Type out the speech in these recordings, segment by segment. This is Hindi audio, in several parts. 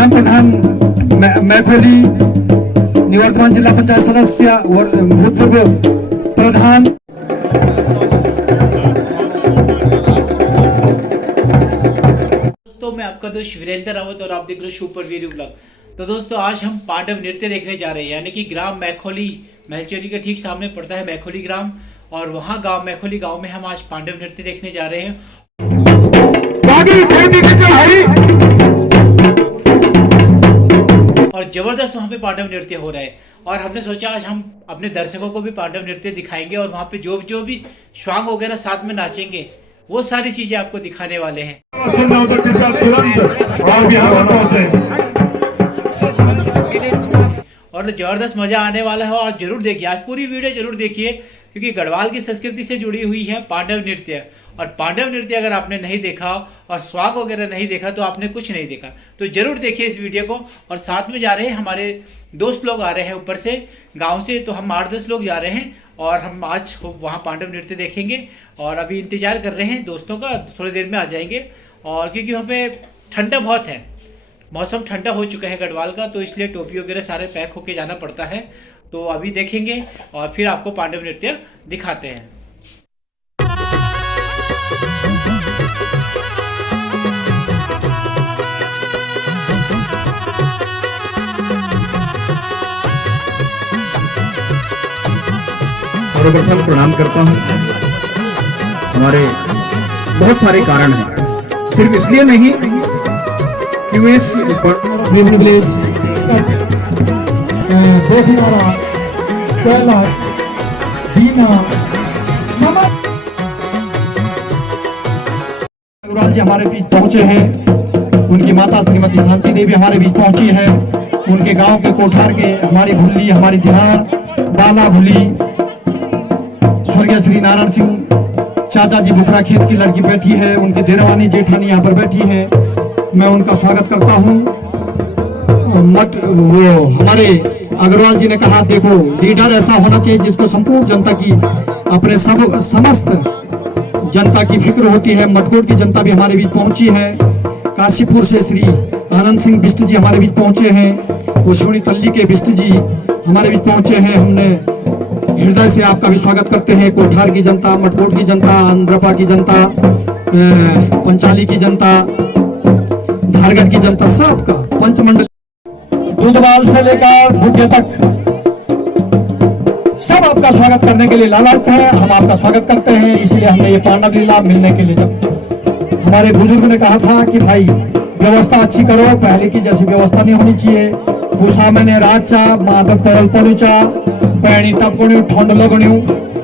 ग्राम प्रधान मैखोली, निवर्तमान जिला पंचायत सदस्य और भूतपूर्व प्रधान। दोस्तों, मैं आपका दोस्त वीरेंद्र रावत और आप देख रहे हो सुपर वीडियो ब्लॉग। तो दोस्तों, आज हम पांडव नृत्य देखने जा रहे हैं, यानी कि ग्राम मैखोली, महलचोरी के ठीक सामने पड़ता है मैखोली ग्राम, और वहाँ गांव मैखोली गांव में हम आज पांडव नृत्य देखने जा रहे हैं। और जबरदस्त वहाँ पे पांडव नृत्य हो रहा है, और हमने सोचा आज हम अपने दर्शकों को भी पांडव नृत्य दिखाएंगे, और वहाँ पे जो भी स्वांग वगैरह साथ में नाचेंगे वो सारी चीजें आपको दिखाने वाले हैं। और जबरदस्त मजा आने वाला है, और जरूर देखिए, आज पूरी वीडियो जरूर देखिए, क्योंकि गढ़वाल की संस्कृति से जुड़ी हुई है पांडव नृत्य। और पांडव नृत्य अगर आपने नहीं देखा और स्वाग वगैरह नहीं देखा तो आपने कुछ नहीं देखा। तो जरूर देखिए इस वीडियो को। और साथ में जा रहे हैं हमारे दोस्त लोग, आ रहे हैं ऊपर से गांव से, तो हम 8-10 लोग जा रहे हैं, और हम आज वहाँ पांडव नृत्य देखेंगे। और अभी इंतजार कर रहे हैं दोस्तों का, थोड़ी देर में आ जाएंगे। और क्योंकि वहाँ पे ठंडा बहुत है, मौसम ठंडा हो चुका है गढ़वाल का, तो इसलिए टोपी वगैरह सारे पैक होके जाना पड़ता है। तो अभी देखेंगे और फिर आपको पांडव नृत्य दिखाते हैं। सर्वप्रथम प्रणाम करता हूँ। हमारे बहुत सारे कारण हैं, सिर्फ इसलिए नहीं कि वे अग्रवाल जी हमारे बीच पहुंचे हैं, उनकी माता श्रीमती शांति देवी हमारे बीच पहुंची है, उनके गांव के कोठार के हमारी भुल्ली, हमारी ध्यान बाला भुली, स्वर्गीय श्री नारायण सिंह चाचा जी बुखरा खेत की लड़की बैठी है, उनकी देरवानी जेठानी यहाँ पर बैठी है, मैं उनका स्वागत करता हूँ। वो हमारे अग्रवाल जी ने कहा, देखो लीडर ऐसा होना चाहिए जिसको संपूर्ण जनता की, अपने समस्त जनता की फिक्र होती है। मटकोट की जनता भी हमारे बीच पहुंची है, काशीपुर से श्री आनंद सिंह बिष्ट जी हमारे बीच पहुंचे हैं, वो सोनी तल्ली के बिष्ट जी हमारे बीच पहुंचे हैं। हमने हृदय से आपका भी स्वागत करते हैं। कोठार की जनता, मटकोट की जनता, आंध्रपा की जनता, पंचाली की जनता, धारगढ़ की जनता, सबका पंचमंडल दूधवाल से लेकर भुग्गे तक सब आपका स्वागत करने के लिए लालायित है। हम आपका स्वागत करते हैं, इसलिए हमने ये पांडव लीला मिलने के लिए, जब हमारे बुजुर्ग ने कहा था कि भाई व्यवस्था अच्छी करो, पहले की जैसी व्यवस्था नहीं होनी चाहिए। पूसा मैंने राचा माधव परल पलुचा पैनी टपकोनी ठंड लगनी,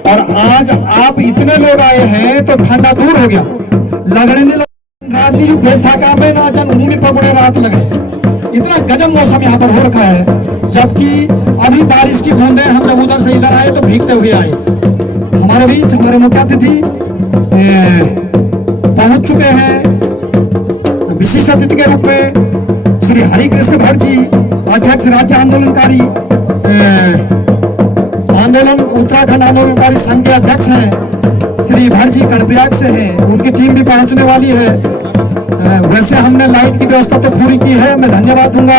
और आज आप इतने लोग आए हैं तो ठंडा दूर हो गया। लगने रात बैसाखा में ना जन भूमि पकड़े रात लगने, इतना गजब मौसम यहाँ पर हो रखा है। जबकि अभी बारिश की बूंदें, हम जब उधर से इधर आए तो भीगते हुए आए। हमारे बीच हमारे मुख्य अतिथि पहुंच चुके हैं विशिष्ट अतिथि के रूप में श्री हरिकृष्ण भट्ट जी, अध्यक्ष राज्य आंदोलनकारी उत्तराखंड आंदोलनकारी संघ के अध्यक्ष हैं। श्री भट्ट जी कर्दयाग से हैं, उनकी टीम भी पहुंचने वाली है। वैसे हमने लाइट की व्यवस्था तो पूरी की है, मैं धन्यवाद दूंगा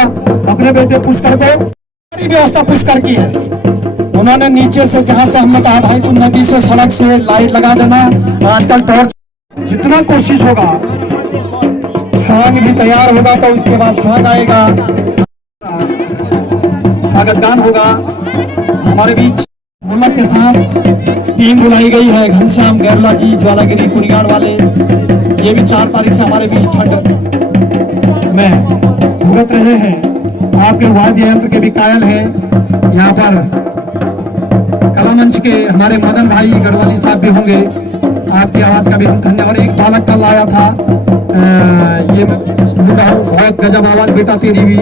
अपने बेटे पुष्कर को, सारी व्यवस्था पुष्कर की है। उन्होंने नीचे से, जहां से हमने कहा भाई तुम नदी से सड़क से लाइट लगा देना, आजकल टॉर्च, जितना कोशिश होगा। स्वांग भी तैयार होगा तो इसके बाद स्वांग आएगा, स्वागत गान होगा। हमारे बीच ढोलक के साथ टीम बुलाई गई है, घनश्याम गैरला जी ज्वालागिरी कुनियाड़ वाले, ये भी 4 तारीख से हमारे बीच ठंड में भुगत रहे हैं। आपके वाद्य यंत्र के भी कायल हैं। यहाँ पर कला मंच के हमारे मदन भाई गढ़वाली साहब भी होंगे, आपकी आवाज का भी हम धन्यवाद। एक बालक कल आया था, ये बहुत गजब आवाज बेटा तेरी भी,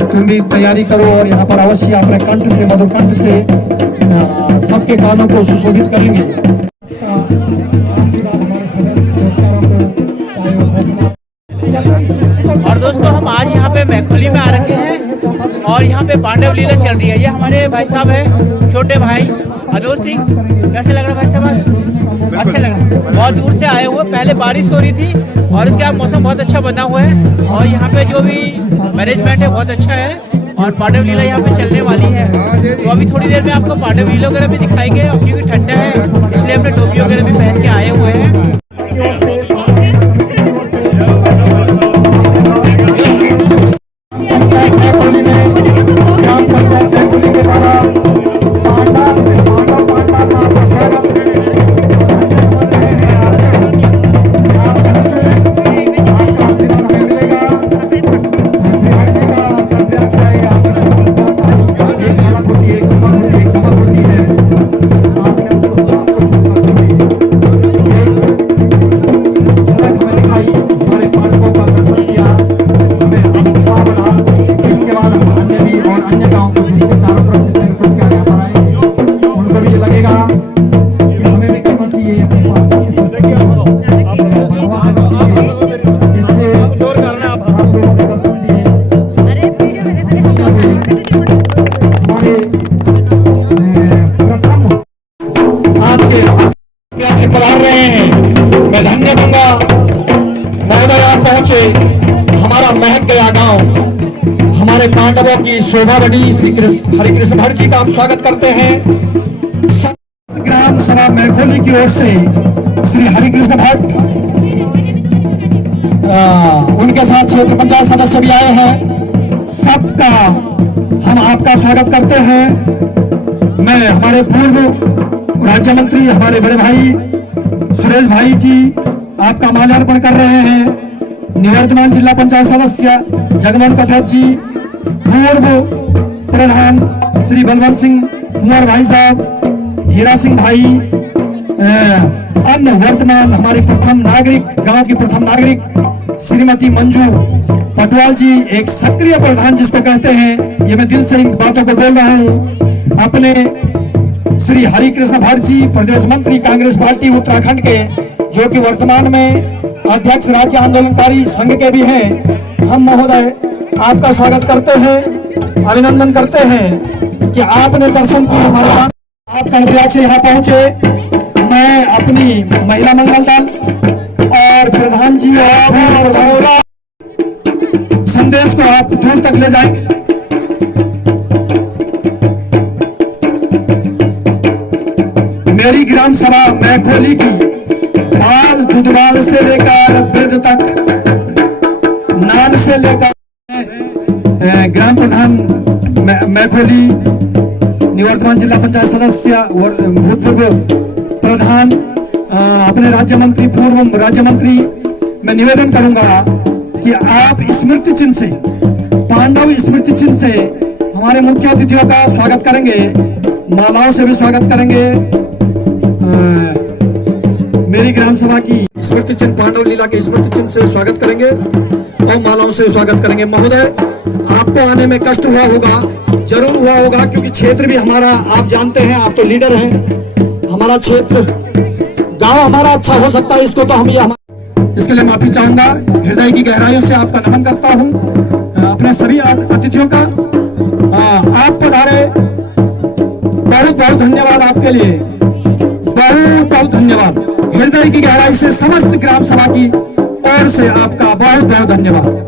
तुम भी तैयारी करो, और यहाँ पर अवश्य अपने कंठ से, मधुर कंठ से सबके कानों को सुशोभित करेंगे। और दोस्तों, हम आज यहाँ पे मैखोली में आ रखे हैं, और यहाँ पे पांडव लीला चल रही है। ये हमारे भाई साहब है, छोटे भाई अनोज सिंह। कैसे लग रहा भाई साहब? अच्छा लग रहा। बहुत दूर से आए हुए, पहले बारिश हो रही थी और इसके बाद मौसम बहुत अच्छा बना हुआ है और यहाँ पे जो भी मैनेजमेंट है बहुत अच्छा है और पांडव लीला यहाँ पे चलने वाली है। तो अभी थोड़ी देर में आपको पांडव लीला वगैरह भी दिखाएंगे और क्योंकि ठंडा है इसलिए हमने टोपी वगैरह भी पहन के आए हुए हैं। पधार रहे हैं, मैं धन्य दूंगा महोदय आप पहुंचे। हमारा महक गया गांव, हमारे पांडवों की शोभा बढ़ी। श्री कृष्ण हरिकृष्ण भट्ट जी का हम स्वागत करते हैं। ग्राम सभा मैखोली की ओर से श्री हरिकृष्ण भट्ट, उनके साथ क्षेत्र पंचायत सदस्य भी आए हैं। सबका हम आपका स्वागत करते हैं। मैं हमारे पूर्व राज्य मंत्री हमारे बड़े भाई सुरेश भाई जी आपका माल्यार्पण कर रहे हैं। निवर्तमान जिला पंचायत सदस्य जगमोहन कटक जी, पूर्व प्रधान श्री बलवंत सिंह कुंवर भाई साहब, हीरा सिंह भाई, अन्य वर्तमान हमारी प्रथम नागरिक, गांव की प्रथम नागरिक श्रीमती मंजू पटवाल जी, एक सक्रिय प्रधान जिसको कहते हैं। ये मैं दिल से इन बातों को बोल रहा हूँ। अपने श्री हरिकृष्ण भट्ट जी प्रदेश मंत्री कांग्रेस पार्टी उत्तराखंड के, जो कि वर्तमान में अध्यक्ष राज्य आंदोलनकारी संघ के भी हैं। हम महोदय आपका स्वागत करते हैं, अभिनंदन करते हैं कि आपने दर्शन किए हमारे आप कर्नाटक से यहाँ पहुंचे। मैं अपनी महिला मंगल दल और प्रधान जी और संदेश को आप दूर तक ले जाएंगे। मेरी ग्राम सभा मैखोली की बाल बुधवाल से लेकर वृद्ध तक, नान से लेकर ग्राम प्रधान मैखोली, निवर्तमान जिला पंचायत सदस्य, भूतपूर्व प्रधान, अपने राज्य मंत्री, पूर्व राज्य मंत्री, मैं निवेदन करूंगा कि आप स्मृति चिन्ह से, पांडव स्मृति चिन्ह से हमारे मुख्य अतिथियों का स्वागत करेंगे, मालाओं से भी स्वागत करेंगे। मेरी ग्राम सभा की स्मृति चिन्ह, पांडव लीला के स्मृति चिन्ह से स्वागत करेंगे और मालाओं से स्वागत करेंगे। महोदय आपको आने में कष्ट हुआ होगा, जरूर हुआ होगा, क्योंकि क्षेत्र भी हमारा आप जानते हैं, आप तो लीडर हैं। हमारा क्षेत्र गांव हमारा अच्छा हो सकता है, इसको तो हम ये इसके लिए माफी चाहूंगा। हृदय की गहराइयों से आपका नमन करता हूं। अपने सभी अतिथियों का आप पधारे, बहुत बहुत धन्यवाद आपके लिए, बहुत बहुत धन्यवाद। हृदय की गहराई से समस्त ग्राम सभा की ओर से आपका बहुत बहुत धन्यवाद।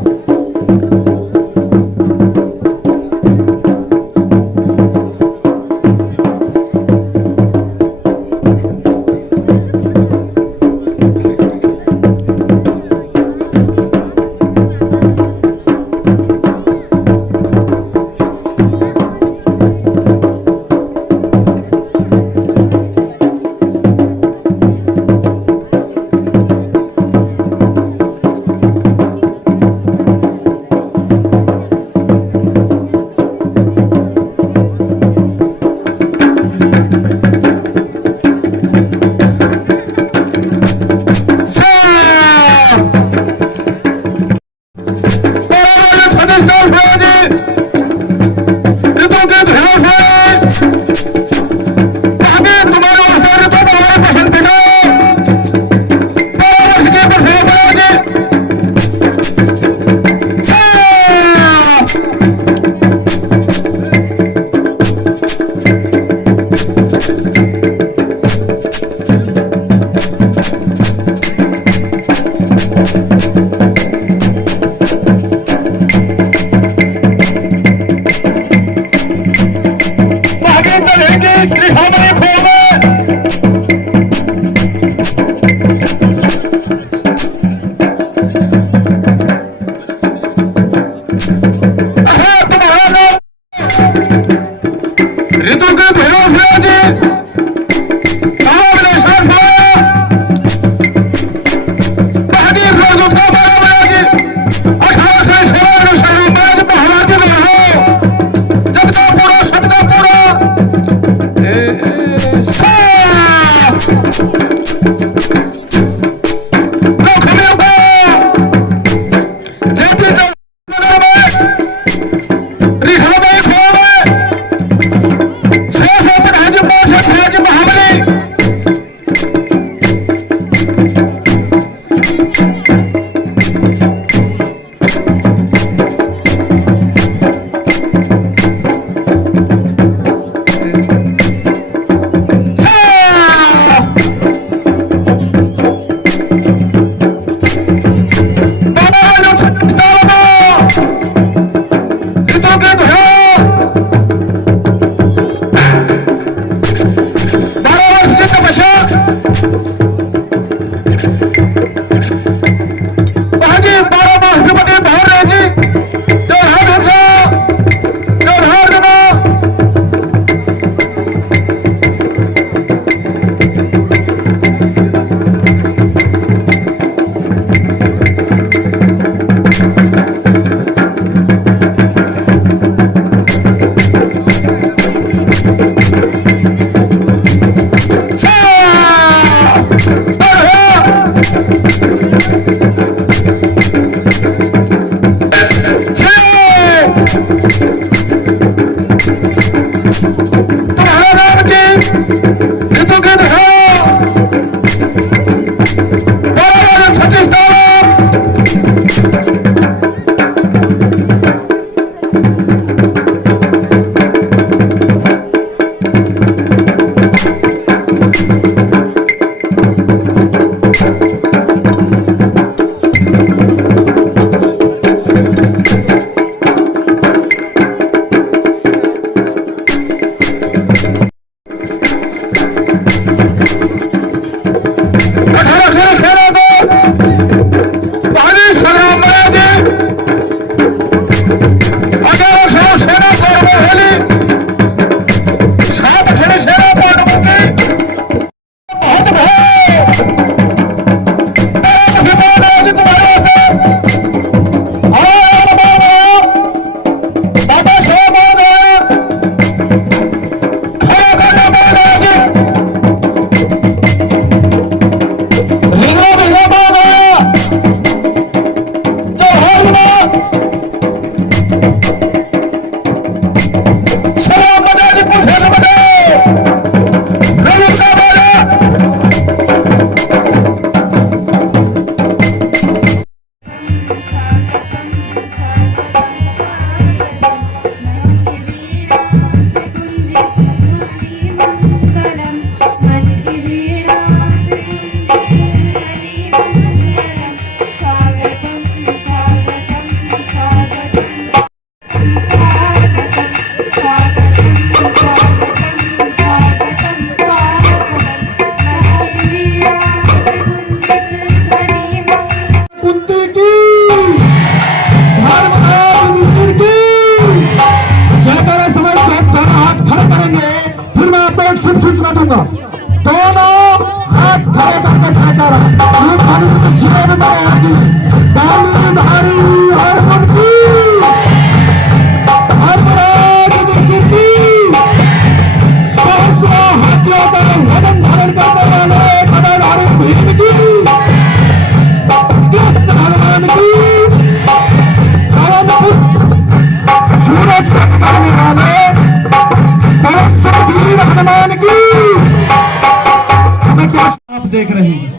देख रहे हैं,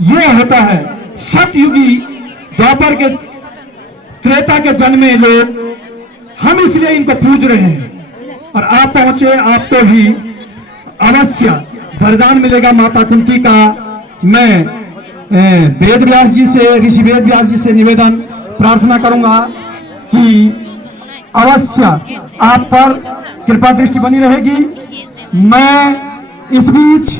ये होता है सतयुगी द्वापर के त्रेता के जन्मे लोग, हम इसलिए इनको पूज रहे हैं। और आप पहुंचे, आपको भी अवश्य वरदान मिलेगा माता कुंती का। मैं वेद व्यास जी से, ऋषि वेद व्यास जी से निवेदन प्रार्थना करूंगा कि अवश्य आप पर कृपा दृष्टि बनी रहेगी मैं इस बीच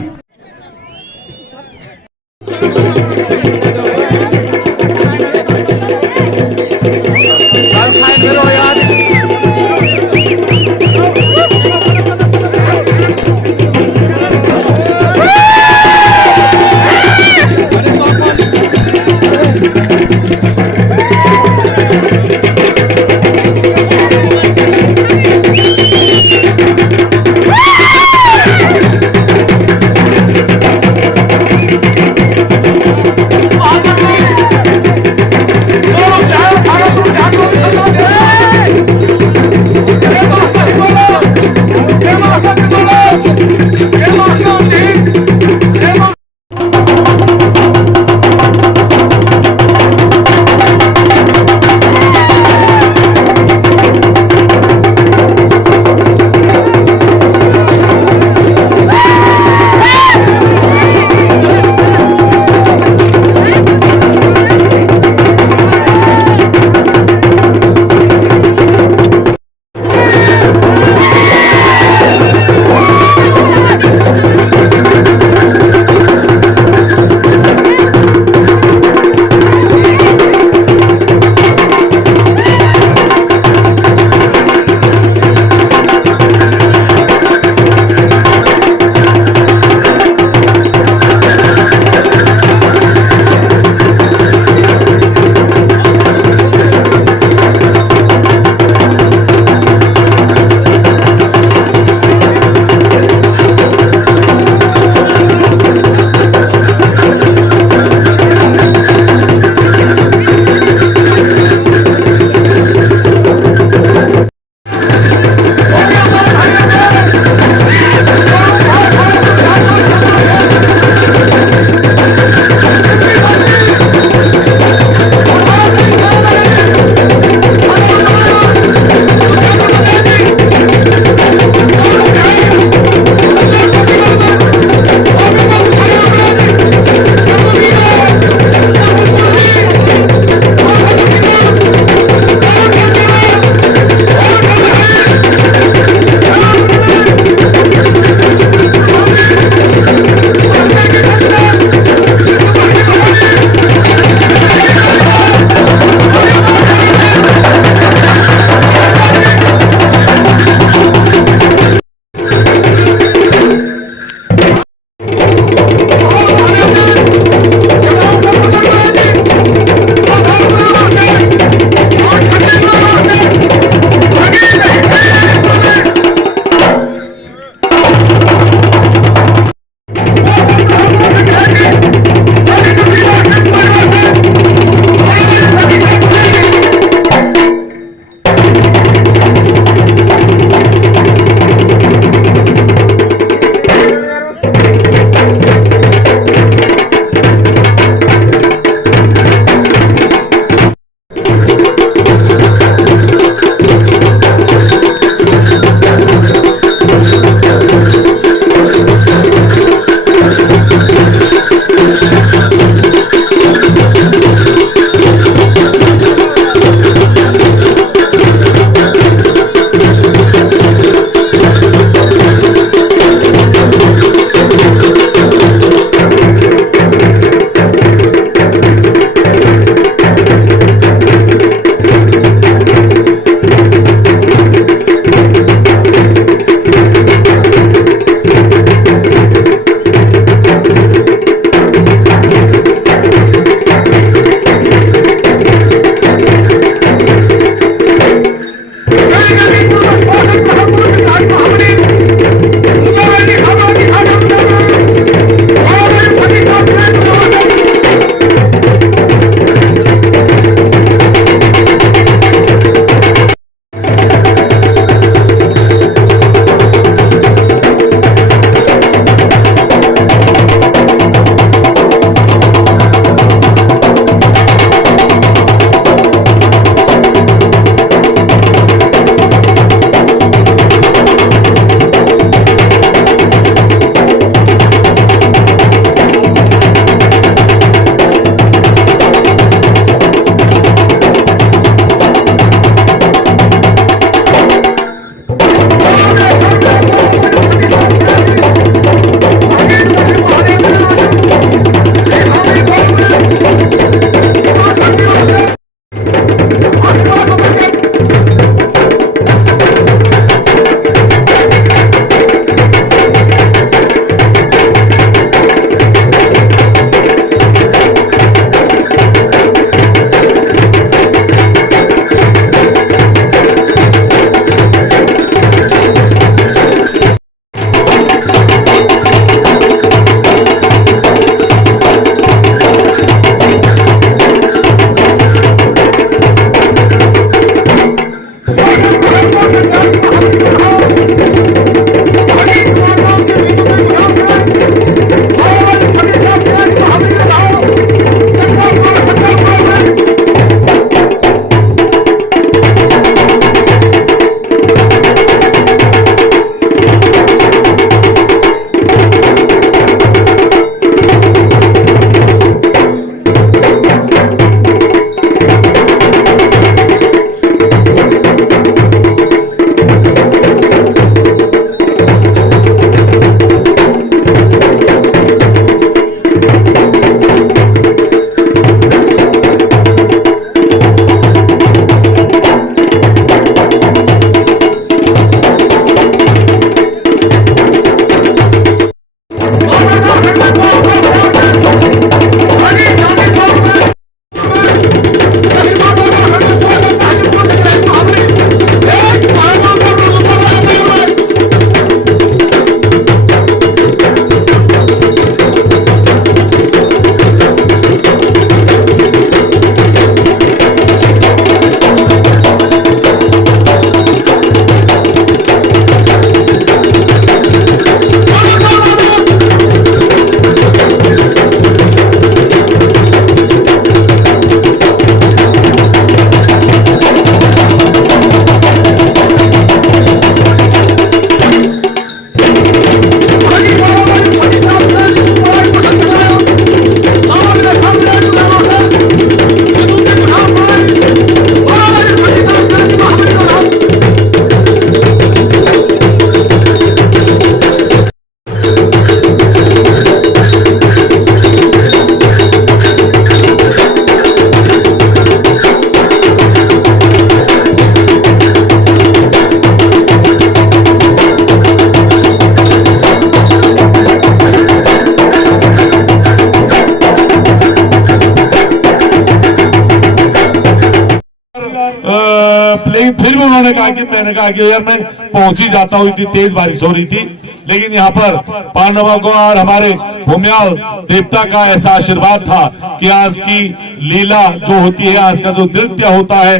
उन्होंने कहा कि मैंने कहा कि यार मैं पहुंच ही जाता हूँ, इतनी तेज बारिश हो रही थी, लेकिन यहाँ पर पांडवों को और हमारे भूम्याल देवता का ऐसा आशीर्वाद था कि आज की लीला जो होती है, आज का जो नृत्य होता है,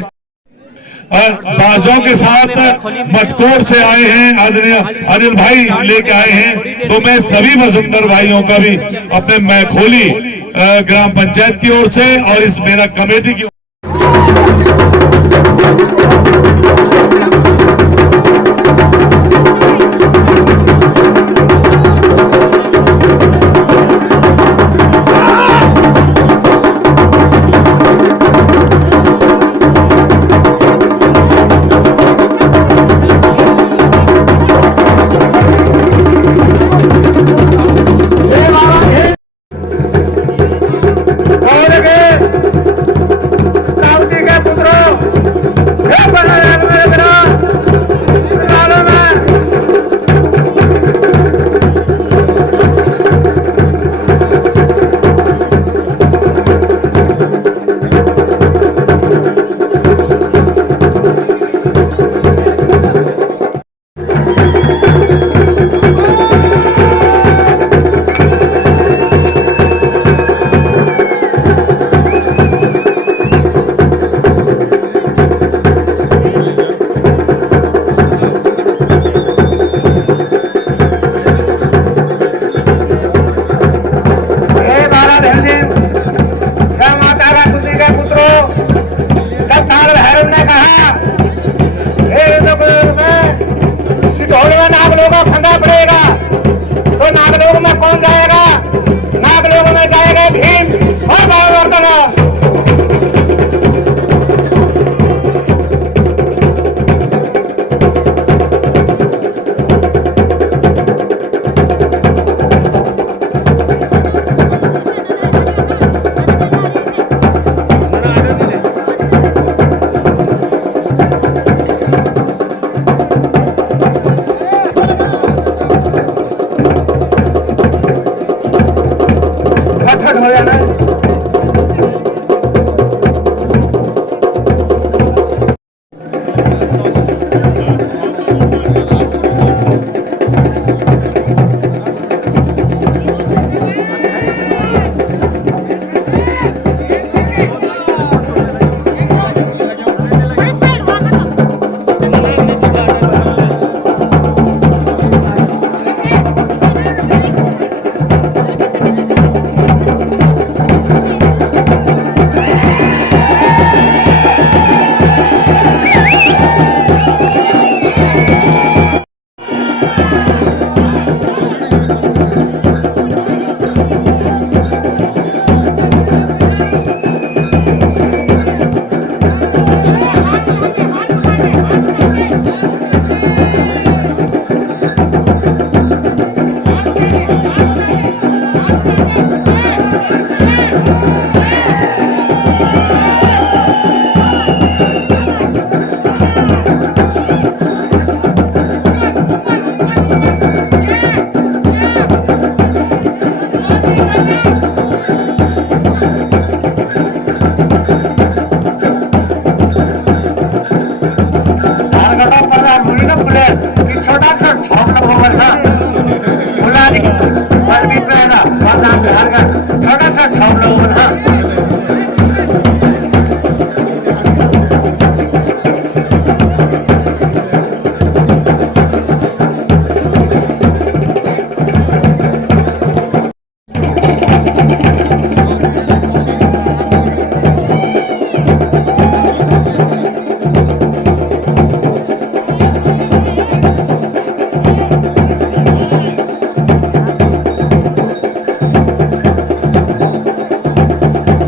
बाजों के साथ मटकोट से आए हैं आदरणीय अनिल भाई लेके आए हैं। तो मैं सभी वसुंधर भाइयों का भी अपने मैखोली ग्राम पंचायत की ओर से और इस मेरा कमेटी की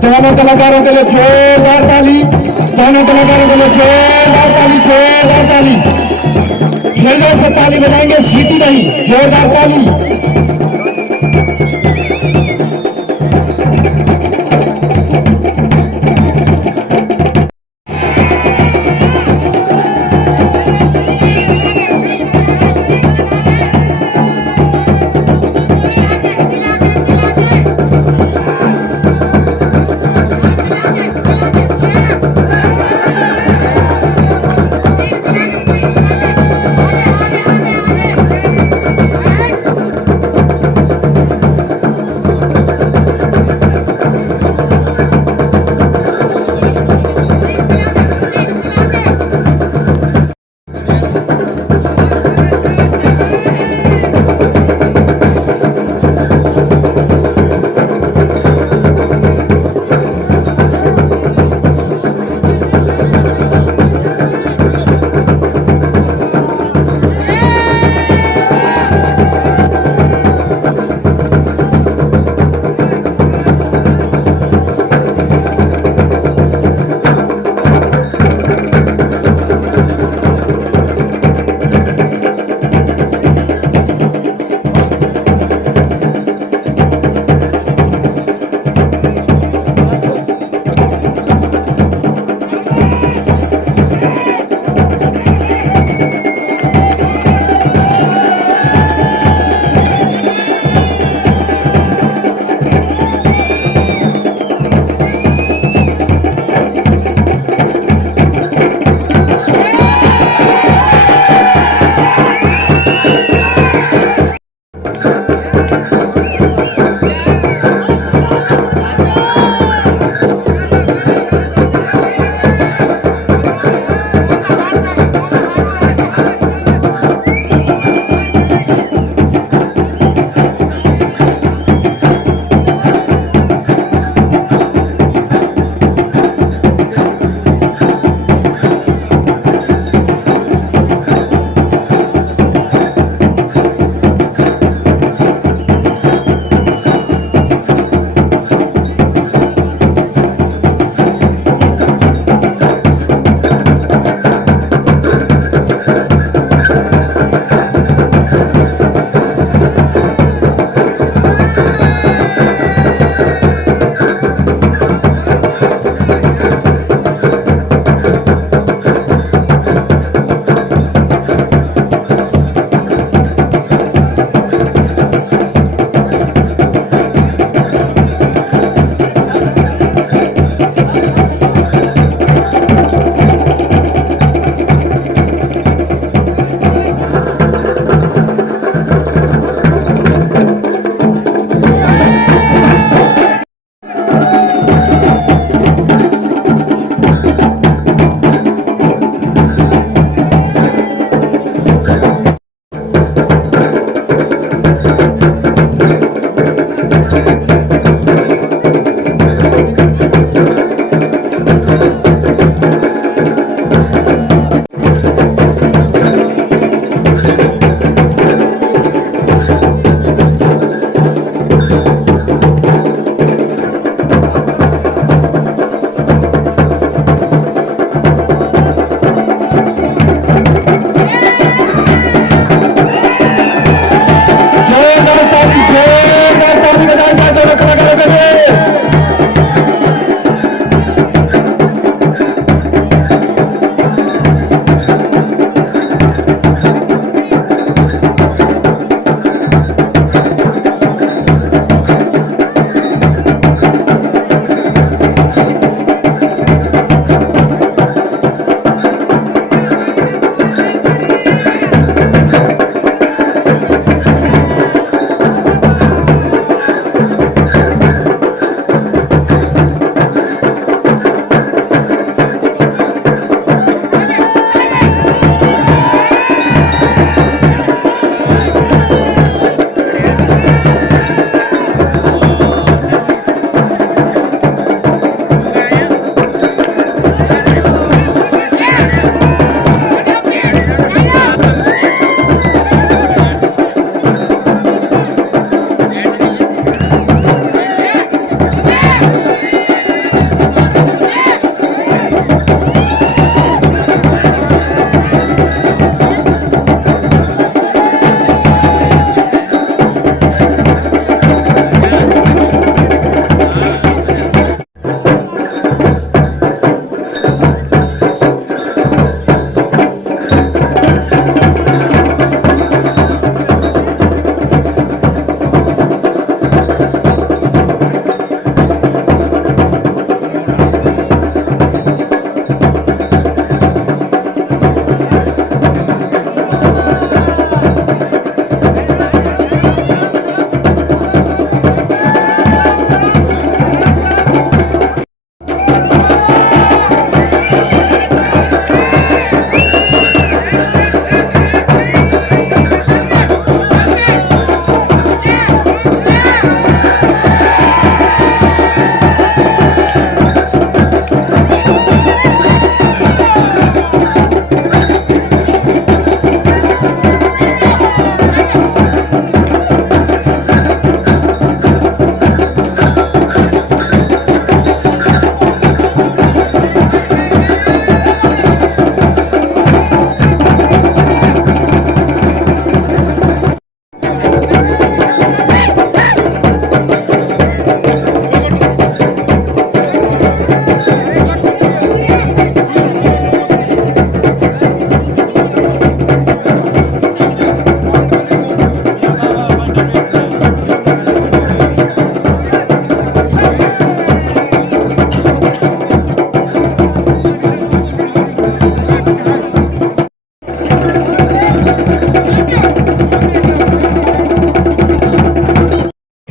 दोनों कलाकारों के लिए जोरदार ताली, दोनों कलाकारों के लिए जोरदार ताली, जोरदार ताली, हृदय से ताली बजाएंगे, सीटी नहीं, जोरदार ताली।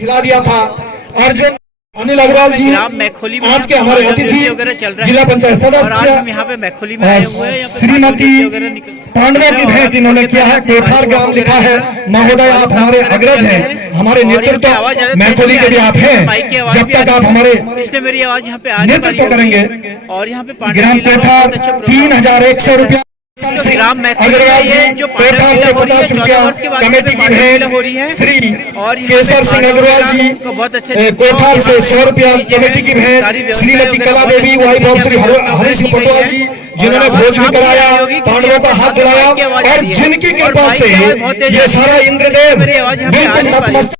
खिला दिया था। और जो अनिल अग्रवाल जी आज के हमारे अतिथि जिला पंचायत सदस्य श्रीमती पांडवा की भेंट इन्होंने किया है। कोठार ग्राम लिखा है। महोदय आप हमारे अग्रज हैं, हमारे नेतृत्व मैथिली के भी आप हैं। जब तक आप हमारे नेतृत्व करेंगे और यहाँ पे ग्राम कोठार 3100 रुपया ग्राम अग्रवाल जी जो कोठार से 50 रुपया कमेटी की भेंट श्री केसर सिंह अग्रवाल जी कोठार से 100 रुपया कमेटी की भेंट श्रीमती कला देवी वाइफ ऑफ श्री हरीश पटवाल जी जिन्होंने भोज भी कराया, पांडवों का हाथ दिलाया और जिनकी कृपा से ये सारा इंद्रदेव बिल्कुल नतमस्तक।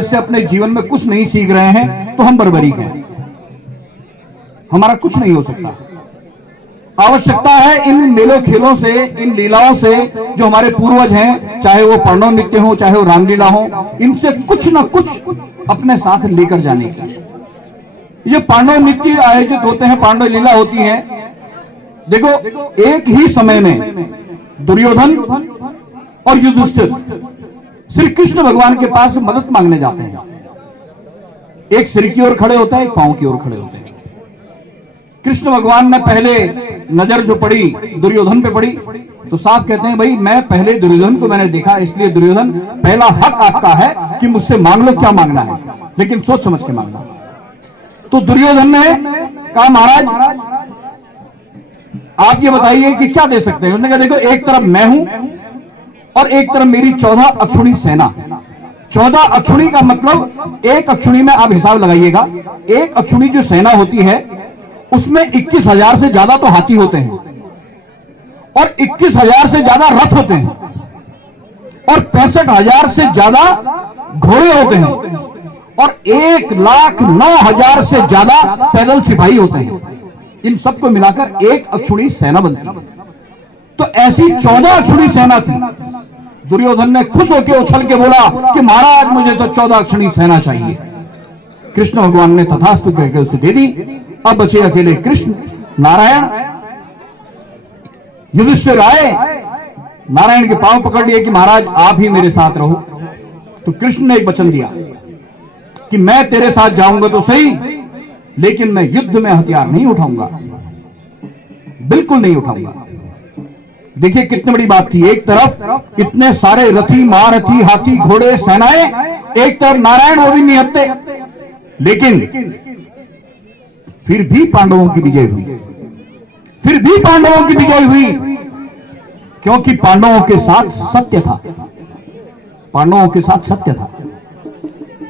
इससे अपने जीवन में कुछ नहीं सीख रहे हैं तो हम बर्बरीक हैं, हमारा कुछ नहीं हो सकता। आवश्यकता है इन मेलों खेलों से, इन लीलाओं से जो हमारे पूर्वज हैं, चाहे वो पांडव नृत्य हो, चाहे वो रामलीला हो, इनसे कुछ ना कुछ अपने साथ लेकर जाने की। ये पांडव नृत्य आयोजित होते हैं, पांडव लीला होती है। देखो एक ही समय में दुर्योधन और युधिष्ठिर श्री कृष्ण भगवान के पास मदद मांगने जाते हैं। एक सिर की ओर खड़े होता है, एक पांव की ओर खड़े होते हैं। कृष्ण भगवान ने पहले नजर जो पड़ी दुर्योधन पे पड़ी तो साफ कहते हैं भाई मैं पहले दुर्योधन को मैंने देखा, इसलिए दुर्योधन पहला हक आपका है कि मुझसे मांग लो क्या मांगना है, लेकिन सोच समझ के मांगना। तो दुर्योधन ने कहा महाराज आप ये बताइए कि क्या दे सकते हैं। उन्होंने कहा देखो एक तरफ मैं हूं और एक तरफ मेरी 14 अक्षुणी सेना। 14 अक्षुणी का मतलब एक अक्षुणी में आप हिसाब लगाइएगा, एक अक्षुणी जो सेना होती है उसमें 21,000 से ज्यादा तो हाथी होते हैं और 21,000 से ज्यादा रथ होते हैं और 65,000 से ज्यादा घोड़े होते हैं और 1,09,000 से ज्यादा पैदल सिपाही होते हैं। इन सबको मिलाकर एक अक्षुणी सेना बनती है। तो ऐसी 14 अक्षुणी सेना थी। दुर्योधन ने खुश होकर उछल के बोला कि महाराज मुझे तो 14 अक्षुणी सेना चाहिए। कृष्ण भगवान ने तथास्तु कहकर उसे दे दी। अब बचे अकेले कृष्ण नारायण। युधिष्ठिर आए, नारायण के पांव पकड़ लिए कि महाराज आप ही मेरे साथ रहो। तो कृष्ण ने एक वचन दिया कि मैं तेरे साथ जाऊंगा तो सही, लेकिन मैं युद्ध में हथियार नहीं उठाऊंगा, बिल्कुल नहीं उठाऊंगा। देखिए कितनी बड़ी बात थी। एक तरफ इतने सारे रथी, महारथी, हाथी, घोड़े, सेनाएं, एक तरफ नारायण वो भी निहत्ते, लेकिन फिर भी पांडवों की विजय हुई। फिर भी पांडवों की विजय हुई क्योंकि पांडवों के साथ सत्य था। पांडवों के साथ सत्य था।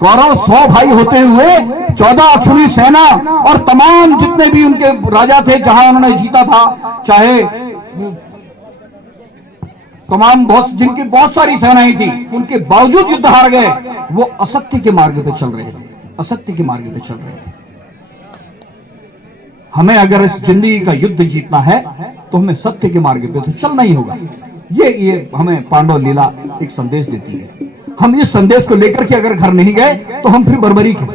कौरव 100 भाई होते हुए 14 अक्षुणी सेना और तमाम जितने भी उनके राजा थे जहां उन्होंने जीता था, चाहे तमाम जिनकी बहुत सारी सेनाएं थी, उनके बावजूद युद्ध हार गए। वो असत्य के मार्ग पे चल रहे थे, असत्य के मार्ग पे चल रहे थे। हमें अगर इस जिंदगी का युद्ध जीतना है तो हमें सत्य के मार्ग पे तो चलना ही होगा। ये हमें पांडव लीला एक संदेश देती है। हम इस संदेश को लेकर के अगर घर नहीं गए तो हम फिर बर्बरी के,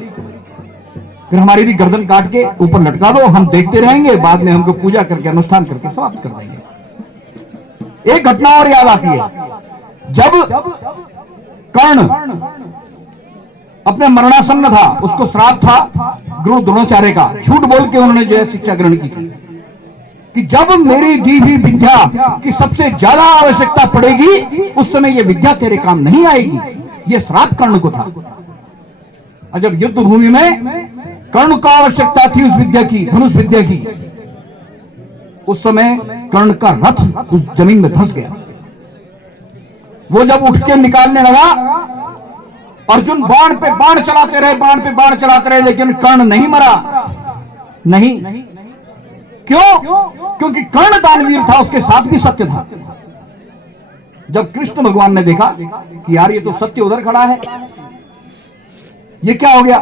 फिर हमारी भी गर्दन काट के ऊपर लटका दो, हम देखते रहेंगे, बाद में हमको पूजा करके अनुष्ठान करके समाप्त कर देंगे। एक घटना और याद आती है, जब कर्ण अपने मरणासन्न था, उसको श्राप था गुरु द्रोणाचार्य का, झूठ बोल के उन्होंने जो है शिक्षा ग्रहण की थी कि जब मेरी दी हुई विद्या की सबसे ज्यादा आवश्यकता पड़ेगी उस समय ये विद्या तेरे काम नहीं आएगी। ये श्राप कर्ण को था। और जब युद्ध भूमि में कर्ण को आवश्यकता थी उस विद्या की, धनुष विद्या की, उस समय कर्ण का रथ उस जमीन में धंस गया। वो जब उठ के निकालने लगा, अर्जुन बाण पे बाण चलाते रहे, बाण पे बाण चलाते रहे, लेकिन कर्ण नहीं मरा। नहीं, क्यों? क्योंकि कर्ण दानवीर था, उसके साथ भी सत्य था। जब कृष्ण भगवान ने देखा कि यार ये तो सत्य उधर खड़ा है, ये क्या हो गया,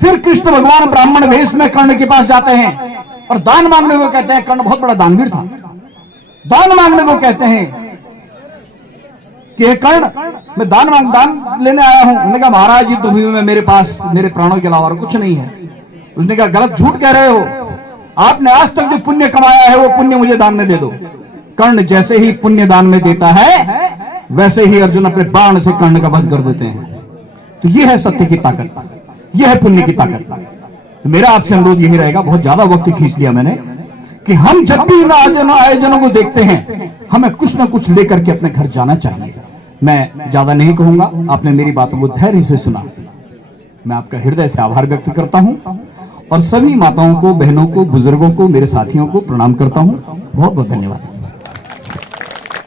फिर कृष्ण भगवान ब्राह्मण वेश में कर्ण के पास जाते हैं और दान मांगने को कहते हैं। कर्ण बहुत बड़ा दानवीर था। दान मांगने को कहते हैं कि कर्ण, मैं दान लेने आया हूं। उन्होंने कहा महाराज युद्ध भूमि में मेरे पास मेरे प्राणों के अलावा कुछ नहीं है। उसने कहा गलत, झूठ कह रहे हो, आपने आज तक जो पुण्य कमाया है वो पुण्य मुझे दान में दे दो। कर्ण जैसे ही पुण्य दान में देता है वैसे ही अर्जुन अपने बाण से कर्ण का वध कर देते हैं। तो ये है सत्य की ताकत, यह है पुण्य की ताकत। तो मेरा आपसे अनुरोध यही रहेगा, बहुत ज्यादा वक्त खींच लिया मैंने, कि हम जब भी इन आयोजनों को देखते हैं हमें कुछ ना कुछ लेकर के अपने घर जाना चाहिए। मैं ज्यादा नहीं कहूंगा, आपने मेरी बातों को धैर्य से सुना। मैं आपका हृदय से आभार व्यक्त करता हूं और सभी माताओं को, बहनों को, बुजुर्गों को, मेरे साथियों को प्रणाम करता हूं। बहुत बहुत धन्यवाद।